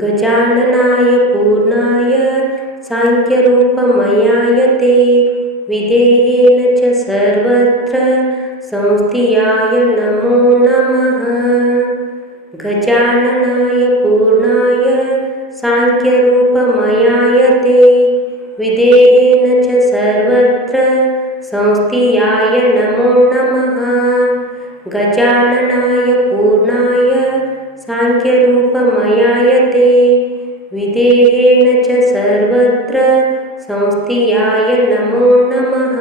गजाननाय पूर्णाय साङ्ख्यरूपमयाय ते विधेयेन च सर्वत्र संस्थिताय नमो नमः। गजाननाय पूर्णाय साङ्ख्यरूपमयाय ते विधेयेन च सर्वत्र संस्थिताय नमो नमः। गजाननाय पूर्णाय साङ्ख्यरूपमयाय ते विधेयेन च सर्वत्र संस्थिताय नमो नमः।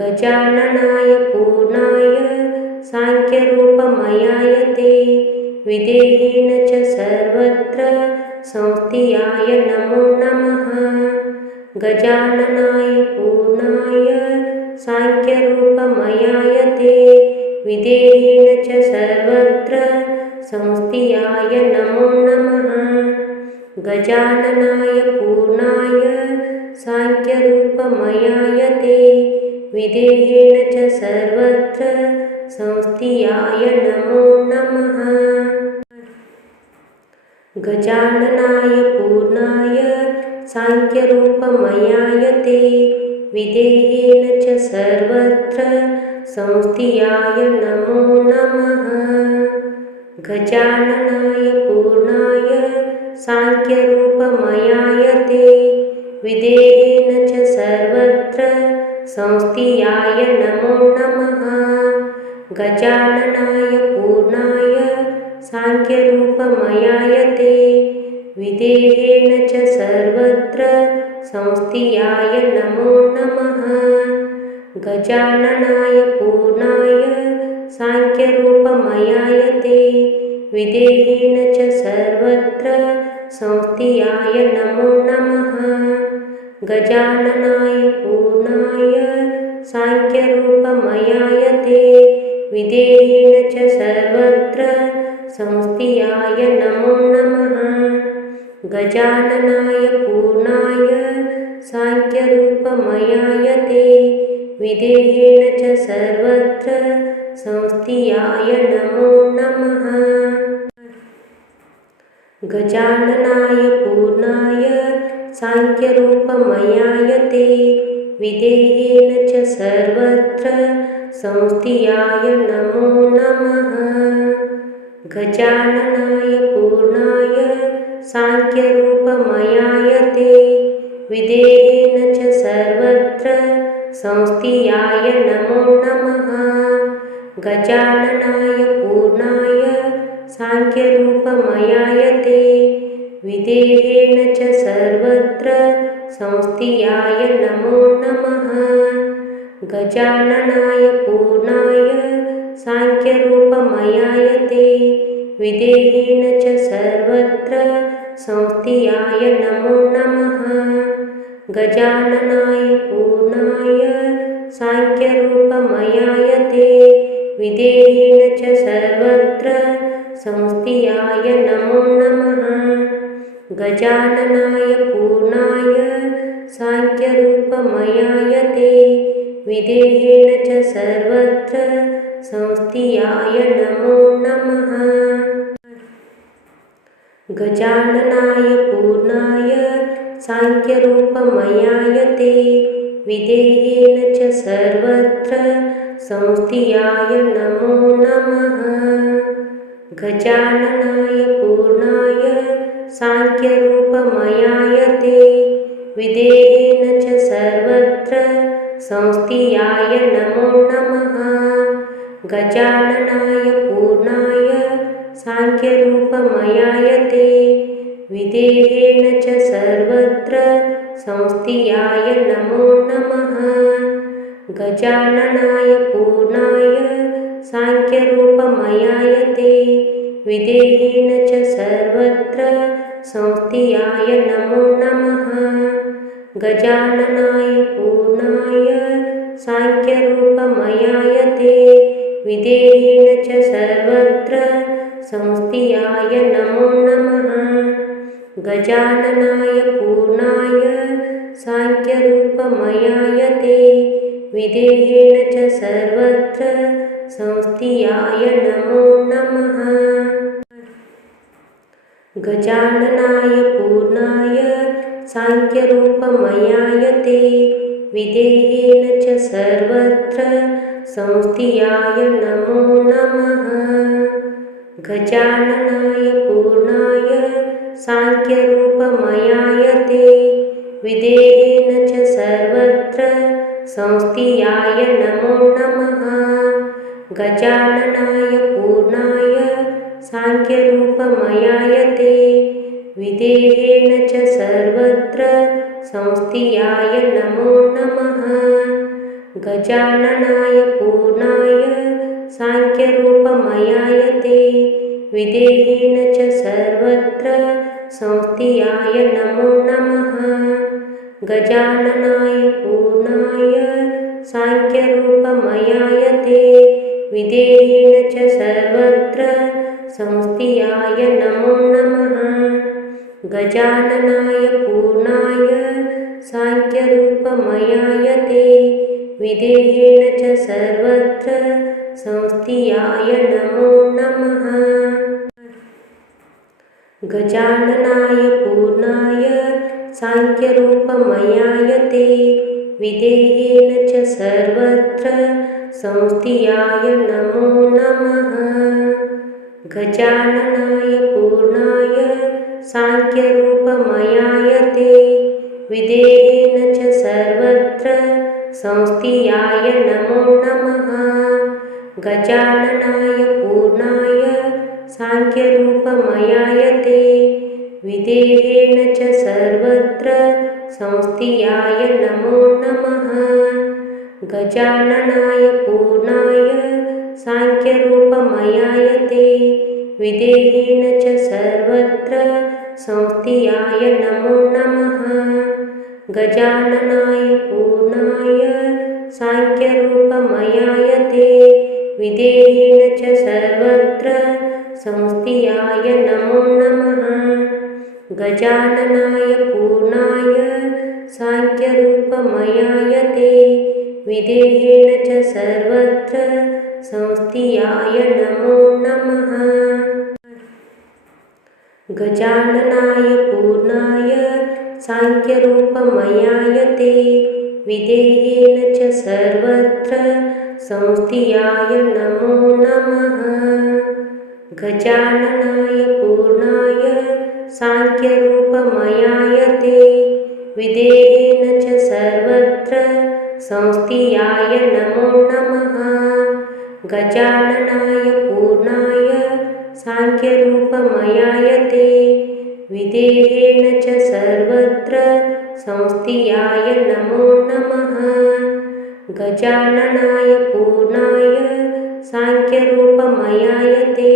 गजाननाय पूर्णाय साङ्ख्यरूपमयाय ते विधेयेन च सर्वत्र संस्थिताय नमो नमः। गजाननाय पूर्णाय साङ्ख्यरूपमयाय ते विधेयेन च सर्वत्र संस्थिताय नमो नमः। गजाननाय पूर्णाय साङ्ख्यरूपमयाय ते विधेयेन च सर्वत्र संस्थिताय नमो नमः। गजाननाय पूर्णाय साङ्ख्यरूपमयाय ते विधेयेन च सर्वत्र संस्थिताय नमो नमः। गजाननाय पूर्णाय साङ्ख्यरूपमयाय ते विधेयेन च सर्वत्र संस्थिताय नमो नमः। गजाननाय पूर्णाय साङ्ख्यरूपमयाय ते विधेयेन च सर्वत्र संस्थिताय नमो नमः। गजाननाय पूर्णाय साङ्ख्यरूपमयाय ते विधेयेन च सर्वत्र संस्थिताय नमो नमः। गजाननाय पूर्णाय साङ्ख्यरूपमयाय ते विधेयेन च सर्वत्र संस्थिताय नमो नमः। गजाननाय पूर्णाय साङ्ख्यरूपमयाय ते विधेयेन च सर्वत्र संस्थिताय नमो नमः। गजाननाय पूर्णाय साङ्ख्यरूपमयाय ते विधेयेन च सर्वत्र संस्थिताय नमो नमः। गजाननाय पूर्णाय साङ्ख्यरूपमयाय ते विधेयेन च सर्वत्र संस्थिताय नमो नमः। गजाननाय पूर्णाय साङ्ख्यरूपमयाय ते विधेयेन च सर्वत्र संस्थिताय नमो नमः। गजाननाय पूर्णाय साङ्ख्यरूपमयाय ते विधेयेन च सर्वत्र संस्थिताय नमो नमः। गजाननाय पूर्णाय साङ्ख्यरूपमयाय ते विधेयेन च सर्वत्र संस्थिताय नमो नमः। गजाननाय पूर्णाय साङ्ख्यरूपमयाय ते विधेयेन च सर्वत्र संस्थिताय नमो नमः। गजाननाय पूर्णाय साङ्ख्यरूपमयाय ते विधेयेन च सर्वत्र संस्थिताय नमो नमः। गजाननाय पूर्णाय साङ्ख्यरूपमयाय ते विधेयेन च सर्वत्र संस्थिताय नमो नमः। गजाननाय पूर्णाय साङ्ख्यरूपमयाय ते विधेयेन च सर्वत्र संस्थिताय नमो नमः। गजाननाय पूर्णाय साङ्ख्यरूपमयाय ते विधेयेन च सर्वत्र संस्थिताय नमो नमः। गजाननाय पूर्णाय साङ्ख्यरूपमयाय ते विधेयेन च सर्वत्र संस्थिताय नमो नमः। गजाननाय पूर्णाय साङ्ख्यरूपमयाय ते विधेयेन च सर्वत्र संस्थिताय नमो नमः। गजाननाय पूर्णाय साङ्ख्यरूपमयाय ते विधेयेन च सर्वत्र संस्थिताय नमो नमः। गजाननाय पूर्णाय साङ्ख्यरूपमयाय ते विधेयेन च सर्वत्र संस्थिताय नमो नमः। गजाननाय पूर्णाय साङ्ख्यरूपमयाय ते विधेयेन च सर्वत्र संस्थिताय नमो नमः। गजाननाय पूर्णाय साङ्ख्यरूपमयाय ते विधेयेन च सर्वत्र संस्थिताय नमो नमः। गजाननाय पूर्णाय साङ्ख्यरूपमयाय ते विधेयेन च सर्वत्र संस्थिताय नमो नमः। गजाननाय पूर्णाय साङ्ख्यरूपमयाय ते विधेयेन च सर्वत्र संस्थिताय नमो नमः। गजाननाय पूर्णाय साङ्ख्यरूपमयाय ते विधेयेन च सर्वत्र संस्थिताय नमो नमः। गजाननाय पूर्णाय साङ्ख्यरूपमयाय ते विधेयेन च सर्वत्र संस्थिताय नमो नमः। गजाननाय पूर्णाय साङ्ख्यरूपमयाय ते विधेयेन च सर्वत्र संस्थिताय नमो नमः। गजाननाय पूर्णाय साङ्ख्यरूपमयाय ते विधेयेन च सर्वत्र संस्थिताय नमो नमः। गजाननाय पूर्णाय साङ्ख्यरूपमयाय ते विधेयेन च सर्वत्र संस्थिताय नमो नमः। गजाननाय पूर्णाय साङ्ख्यरूपमयाय ते विधेयेन च सर्वत्र संस्थिताय नमो नमः। गजाननाय पूर्णाय साङ्ख्यरूपमयाय ते विधेयेन च सर्वत्र संस्थिताय नमो नमः। गजाननाय पूर्णाय साङ्ख्यरूपमयाय ते विधेयेन च सर्वत्र संस्थिताय नमो नमः। गजाननाय पूर्णाय साङ्ख्यरूपमयाय ते विधेयेन च सर्वत्र संस्थिताय नमो नमः। गजाननाय पूर्णाय साङ्ख्यरूपमयाय ते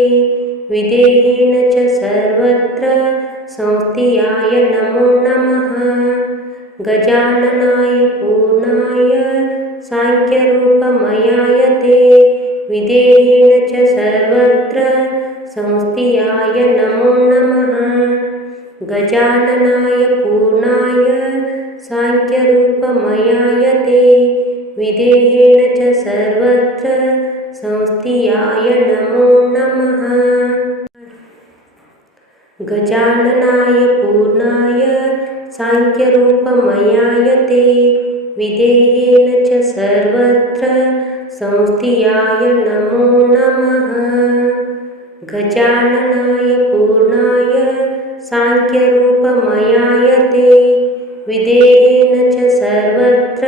विधेयेन च सर्वत्र संस्थिताय नमो नमः। गजाननाय पूर्णाय साङ्ख्यरूपमयाय ते विधेयेन च सर्वत्र संस्थिताय नमो नमः। गजाननाय पूर्णाय साङ्ख्यरूपमयाय ते विधेयेन च सर्वत्र संस्थिताय नमो नमः। गजाननाय पूर्णाय साङ्ख्यरूपमयाय ते विधेयेन च सर्वत्र संस्थिताय नमो नमः। गजाननाय पूर्णाय साङ्ख्यरूपमयाय ते विधेयेन च सर्वत्र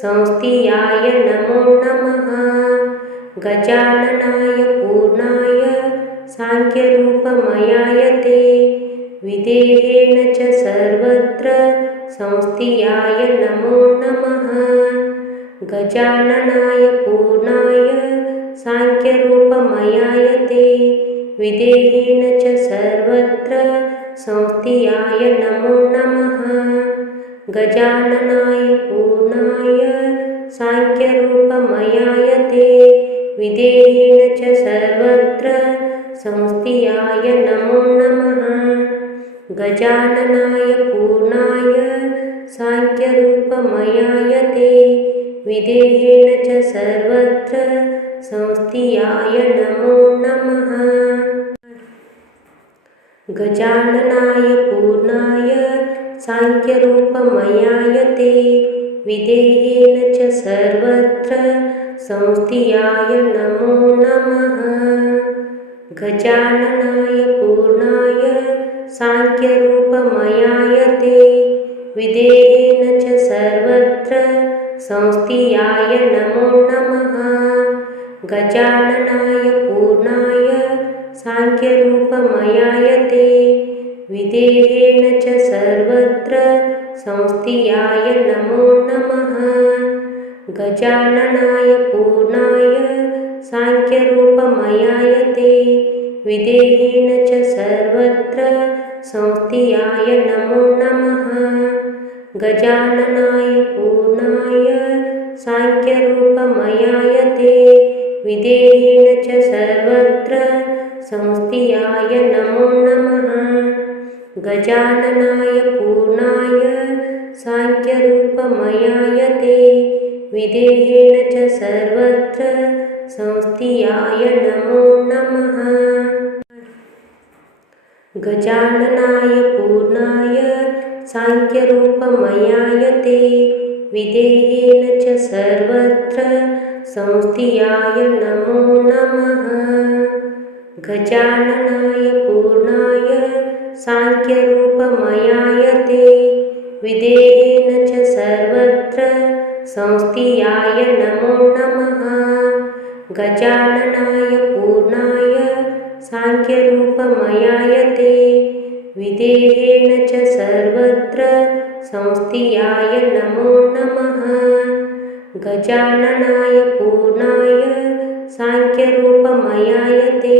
संस्थिताय नमो नमः। गजाननाय पूर्णाय साङ्ख्यरूपमयाय ते विधेयेन च सर्वत्र संस्थिताय नमो नमः। गजाननाय पूर्णाय साङ्ख्यरूपमयाय ते विधेयेन च सर्वत्र संस्थिताय नमो नमः। गजाननाय पूर्णाय साङ्ख्यरूपमयाय ते विधेयेन च सर्वत्र संस्थिताय नमो नमः। गजाननाय पूर्णाय साङ्ख्यरूपमयाय ते विधेयेन च सर्वत्र संस्थिताय नमो नमः। गजाननाय पूर्णाय साङ्ख्यरूपमयाय ते विदेहेन च सर्वत्र संस्थिताय नमो नमः। गजाननाय पूर्णाय साङ्ख्यरूपमयाय ते विदेहेन च सर्वत्र संस्थिताय नमो नमः। गजाननाय पूर्णाय साङ्ख्यरूपमयाय ते विदेहेन च सर्वत्र संस्थिताय नमो नमः। गजाननाय पूर्णाय साङ्ख्यरूपमयाय ते विदेहेन च सर्वत्र संस्थिताय नमो नमः। गजाननाय पूर्णाय साङ्ख्यरूपमयाय ते विदेहेन च सर्वत्र संस्थिताय नमो नमः। गजाननाय पूर्णाय साङ्ख्यरूपमयाय ते विदेहेन च सर्वत्र संस्थिताय नमो नमः। गजाननाय पूर्णाय साङ्ख्यरूपमयाय ते विदेहेन च सर्वत्र संस्थिताय नमो नमः। गजाननाय पूर्णाय साङ्ख्यरूपमयाय ते विदेहेन च सर्वत्र संस्थिताय नमो नमः। गजाननाय पूर्णाय साङ्ख्यरूपमयाय ते विदेहेन च सर्वत्र संस्थिताय नमो नमः। गजाननाय पूर्णाय साङ्ख्यरूपमयाय ते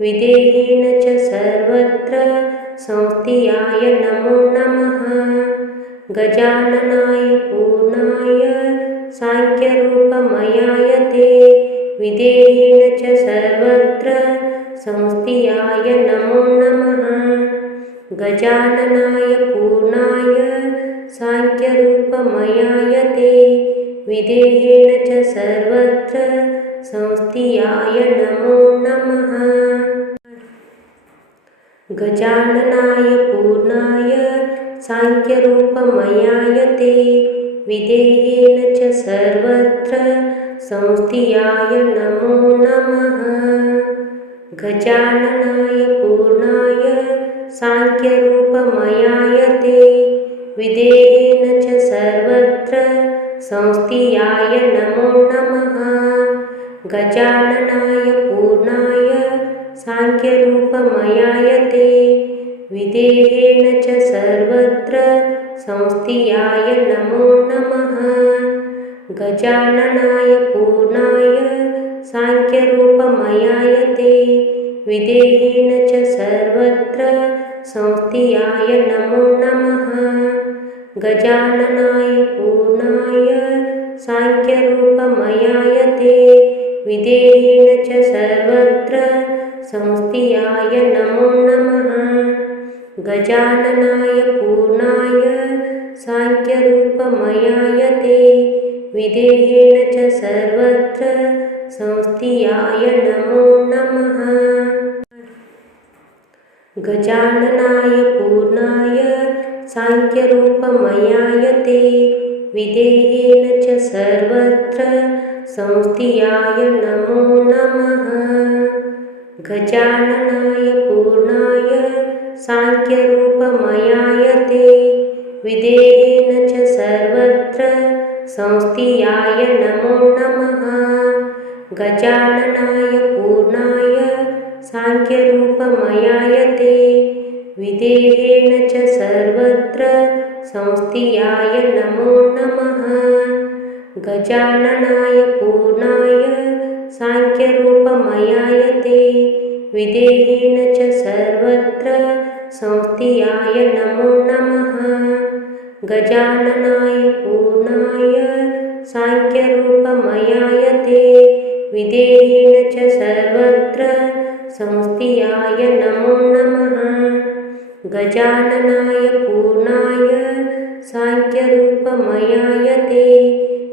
विदेहेन च सर्वत्र संस्थिताय नमो नमः। गजाननाय पूर्णाय साङ्ख्यरूपमयाय ते विदेहेन च सर्वत्र संस्थिताय नमो नमः। गजाननाय पूर्णाय साङ्ख्यरूपमयाय ते विदेहेन च सर्वत्र संस्थिताय नमो नमः। गजाननाय पूर्णाय साङ्ख्यरूपमयाय ते विदेहेन च सर्वत्र संस्थिताय नमो नमः। गजाननाय पूर्णाय साङ्ख्यरूपमयाय ते विदेहेन च सर्वत्र संस्थिताय नमो नमः। गजाननाय पूर्णाय साङ्ख्यरूपमयाय ते विदेहेन च सर्वत्र संस्थिताय नमो नमः। गजाननाय पूर्णाय साङ्ख्यरूपमयाय ते विदेहेन च सर्वत्र संस्थिताय नमो नमः। गजाननाय पूर्णाय साङ्ख्यरूपमयाय ते विदेहेन च सर्वत्र संस्थिताय नमो नमः। गजाननाय पूर्णाय साङ्ख्यरूपमयाय ते विदेहेन च सर्वत्र संस्थिताय नमो नमः। गजाननाय पूर्णाय साङ्ख्यरूपमयाय ते विदेहेन च सर्वत्र संस्थिताय नमो नमः। गजाननाय पूर्णाय साङ्ख्यरूपमयाय ते विदेहेन च सर्वत्र संस्थिताय नमो नमः। गजाननाय पूर्णाय साङ्ख्यरूपमयाय ते विदेहेन च सर्वत्र संस्थिताय नमो नमः। गजाननाय पूर्णाय साङ्ख्यरूपमयाय ते विदेहेन च सर्वत्र संस्थिताय नमो नमः। गजाननाय पूर्णाय साङ्ख्यरूपमयाय ते विदेहेन च सर्वत्र संस्थिताय नमो नमः। गजाननाय पूर्णाय साङ्ख्यरूपमयाय ते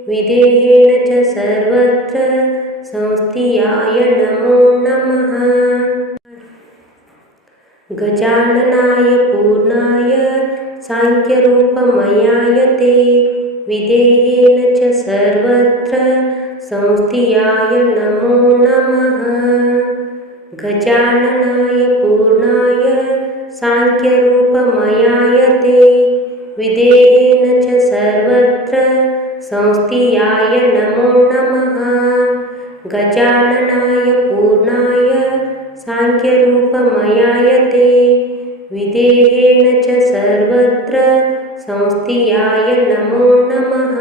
विदेहेन च सर्वत्र संस्थिताय नमो नमः। गजाननाय पूर्णाय साङ्ख्यरूपमयाय ते विधेयेन च सर्वत्र संस्थिताय नमो नमः। गजाननाय पूर्णाय साङ्ख्यरूपमयाय ते विधेयेन च सर्वत्र संस्थिताय नमो नमः। गजाननाय पूर्णाय साङ्ख्यरूपमयाय ते विधेयेन च सर्वत्र संस्थिताय नमो नमः।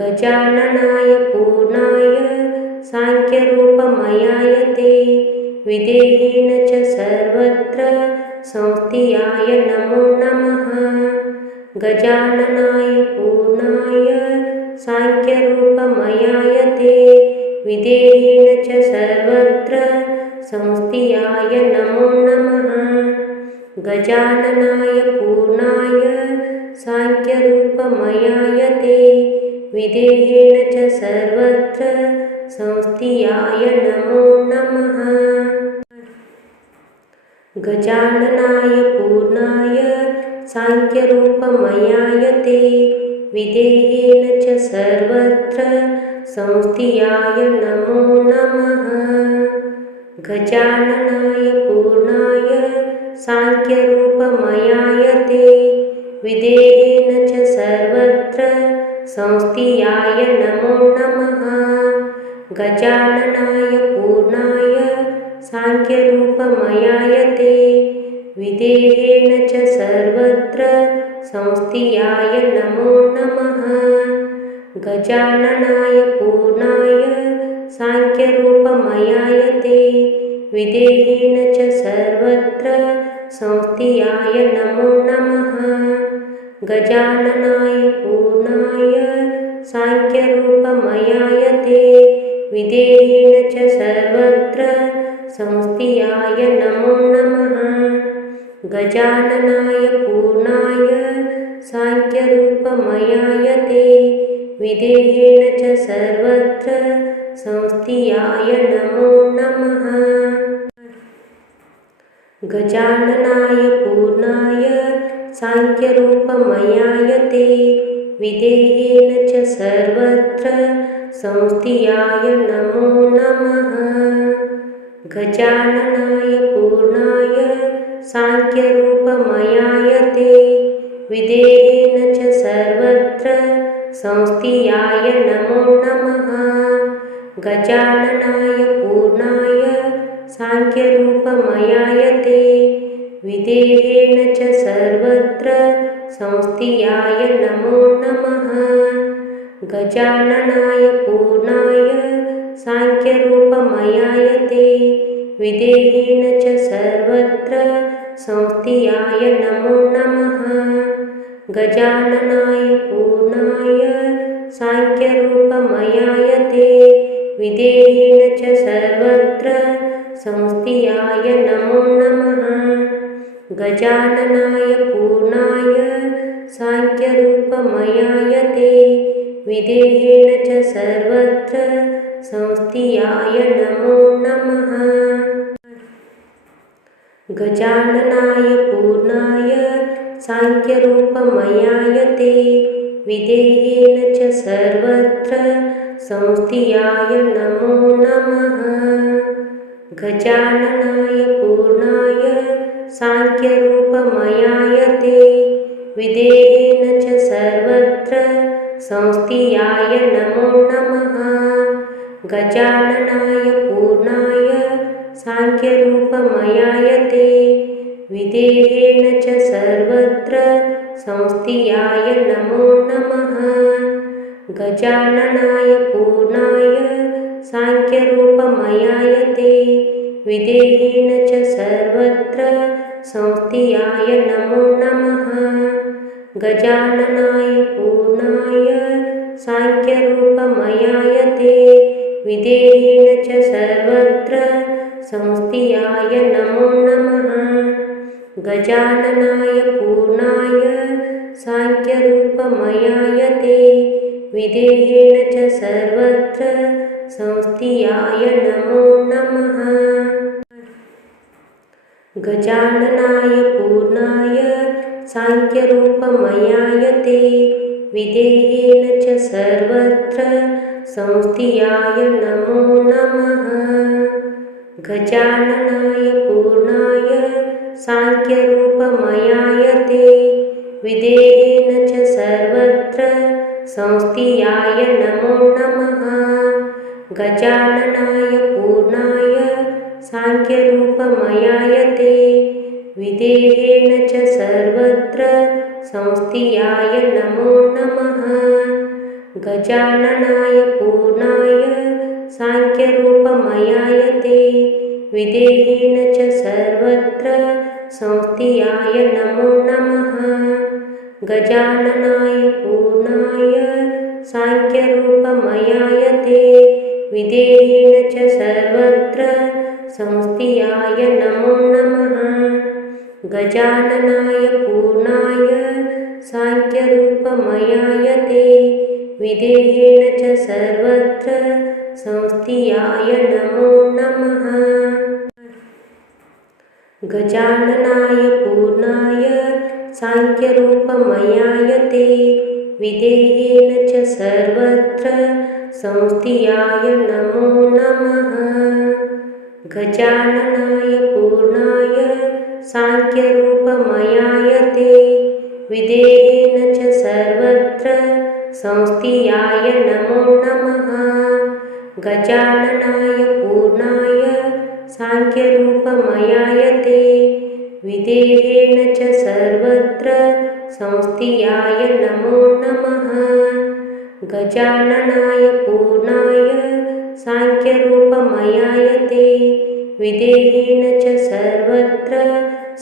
गजाननाय पूर्णाय साङ्ख्यरूपमयाय ते विधेयेन च सर्वत्र संस्थिताय नमो नमः। गजाननाय पूर्णाय साङ्ख्यरूपमयाय ते विधेयेन च सर्वत्र संस्थिताय नमो नमः। गजाननाय पूर्णाय साङ्ख्यरूपमयाय ते विधेयेन च सर्वत्र संस्थिताय नमो नमः। गजाननाय पूर्णाय साङ्ख्यरूपमयाय ते विधेयेन च सर्वत्र संस्थिताय नमो नमः। गजाननाय पूर्णाय साङ्ख्यरूपमयाय ते विधेयेन च सर्वत्र संस्थिताय नमो नमः। गजाननाय पूर्णाय साङ्ख्यरूपमयाय ते विधेयेन च सर्वत्र संस्थिताय नमो नमः। गजाननाय पूर्णाय साङ्ख्यरूपमयाय ते विधेयेन च सर्वत्र संस्थिताय नमो नमः। गजाननाय पूर्णाय साङ्ख्यरूपमयाय ते विधेयेन च सर्वत्र संस्थिताय नमो नमः। गजाननाय पूर्णाय साङ्ख्यरूपमयाय ते विधेयेन च सर्वत्र संस्थिताय नमो नमः। गजाननाय पूर्णाय साङ्ख्यरूपमयाय ते विधेयेन च सर्वत्र संस्थिताय नमो नमः। गजाननाय पूर्णाय साङ्ख्यरूपमयाय ते विधेयेन च सर्वत्र संस्थिताय नमो नमः। गजाननाय पूर्णाय साङ्ख्यरूपमयाय ते विधेयेन च सर्वत्र संस्थिताय नमो नमः। गजाननाय पूर्णाय साङ्ख्यरूपमयाय ते विधेयेन च सर्वत्र संस्थिताय नमो नमः। गजाननाय पूर्णाय साङ्ख्यरूपमयाय ते विधेयेन च सर्वत्र संस्थिताय नमो नमः। गजाननाय पूर्णाय साङ्ख्यरूपमयाय ते विधेयेन च सर्वत्र संस्थिताय नमो नमः। गजाननाय पूर्णाय साङ्ख्यरूपमयाय ते विधेयेन च सर्वत्र संस्थिताय नमो नमः। गजाननाय पूर्णाय साङ्ख्यरूपमयाय ते विधेयेन च सर्वत्र संस्थिताय नमो नमः। गजाननाय पूर्णाय साङ्ख्यरूपमयाय ते विधेयेन च सर्वत्र संस्थिताय नमो नमः। गजाननाय पूर्णाय साङ्ख्यरूपमयाय ते विधेयेन च सर्वत्र संस्थिताय नमो नमः। गजाननाय पूर्णाय साङ्ख्यरूपमयाय ते विधेयेन च सर्वत्र संस्थिताय नमो नमः। गजाननाय पूर्णाय साङ्ख्यरूपमयाय ते विधेयेन च सर्वत्र संस्थिताय नमो नमः। गजाननाय पूर्णाय साङ्ख्यरूपमयाय ते विधेयेन च सर्वत्र संस्थिताय नमो नमः। गजाननाय पूर्णाय साङ्ख्यरूपमयाय ते विधेयेन च सर्वत्र संस्थिताय नमो नमः। गजाननाय पूर्णाय साङ्ख्यरूपमयाय ते विधेयेन च सर्वत्र संस्थिताय नमो नमः। गजाननाय पूर्णाय साङ्ख्यरूपमयाय ते विधेयेन च सर्वत्र संस्थिताय नमो नमः। गजाननाय पूर्णाय साङ्ख्यरूपमयाय ते विधेयेन च सर्वत्र संस्थिताय नमो नमः। गजाननाय पूर्णाय साङ्ख्यरूपमयाय ते विधेयेन च सर्वत्र संस्थिताय नमो नमः। गजाननाय पूर्णाय साङ्ख्यरूपमयाय ते विधेयेन च सर्वत्र संस्थिताय नमो नमः। गजाननाय पूर्णाय साङ्ख्यरूपमयाय ते विधेयेन च सर्वत्र संस्थिताय नमो नमः। गजाननाय पूर्णाय साङ्ख्यरूपमयाय ते विधेयेन च सर्वत्र संस्थिताय नमो नमः। गजाननाय पूर्णाय साङ्ख्यरूपमयाय ते विधेयेन च सर्वत्र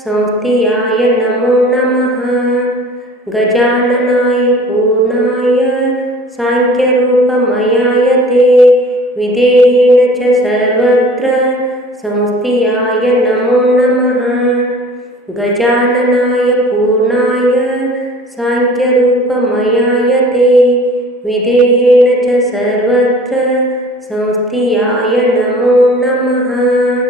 संस्थिताय नमो नमः। गजाननाय पूर्णाय साङ्ख्यरूपमयाय ते विधेयेन च सर्वत्र संस्थिताय नमो नमः। गजाननाय पूर्णाय साङ्ख्यरूपमयाय ते विधेयेन च सर्वत्र संस्थिताय नमो नमः।